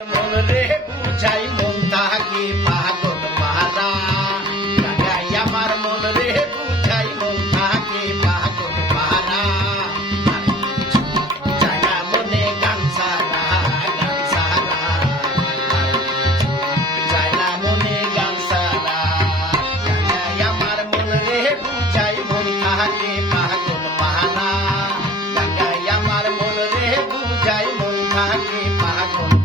মন রে বুঝাই মন তাহাকে পাগল পারা গাঙ্গাই আমার মন রে বুঝাই মন তাহাকে পাগল পারা চাই না মনে গান সারা চাই না মনে গান সারা গাঙ্গাই আমার মন রে বুঝাই মন তাহাকে পাগল পারা গাঙ্গাই আমার মন রে বুঝাই মন তাহাকে পাগল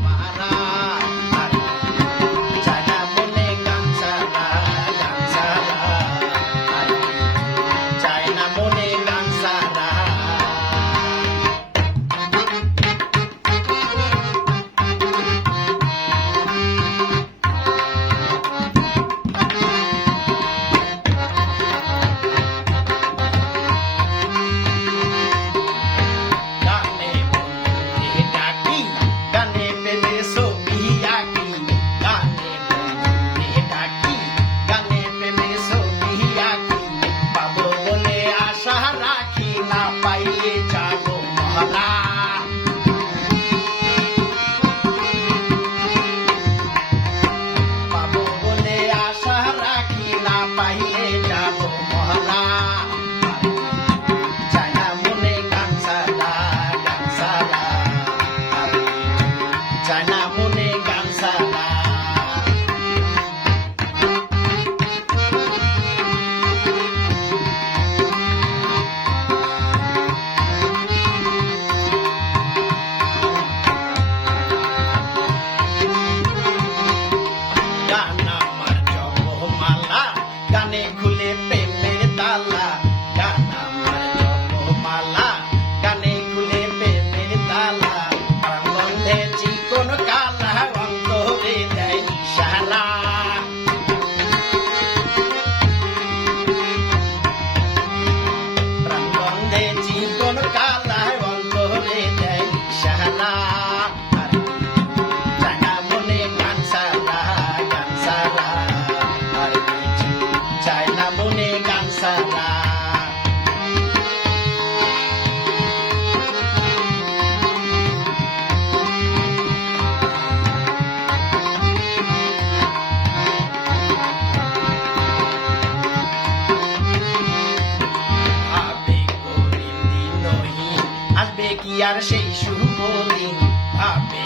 কি আর সেই শুভ দিন ভাবে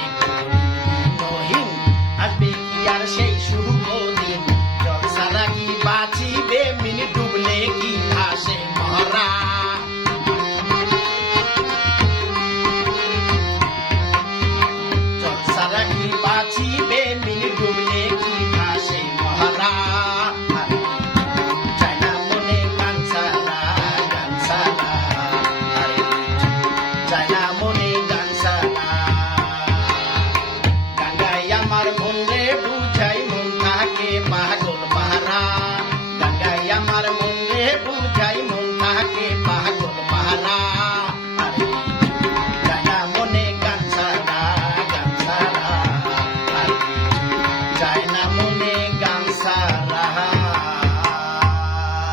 দিনহীন আসবে কি আর সেই শুভ দিন জল সারা কি বাঁচিবে মিনিট ডুবলে কি আসে মরা জল সারা কি বাঁচিবে মিনিট ডুবলে কি আসে মরা আমার মনে বুঝাই মন তাকে